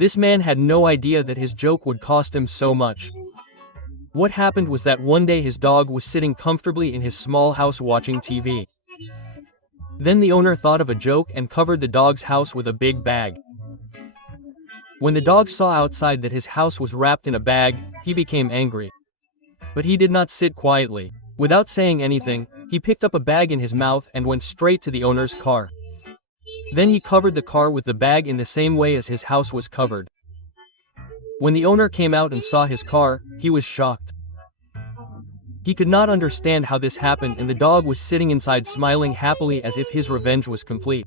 This man had no idea that his joke would cost him so much. What happened was that one day his dog was sitting comfortably in his small house watching TV. Then the owner thought of a joke and covered the dog's house with a big bag. When the dog saw outside that his house was wrapped in a bag, he became angry. But he did not sit quietly. Without saying anything, he picked up a bag in his mouth and went straight to the owner's car. Then he covered the car with the bag in the same way as his house was covered. When the owner came out and saw his car, he was shocked. He could not understand how this happened, and the dog was sitting inside smiling happily as if his revenge was complete.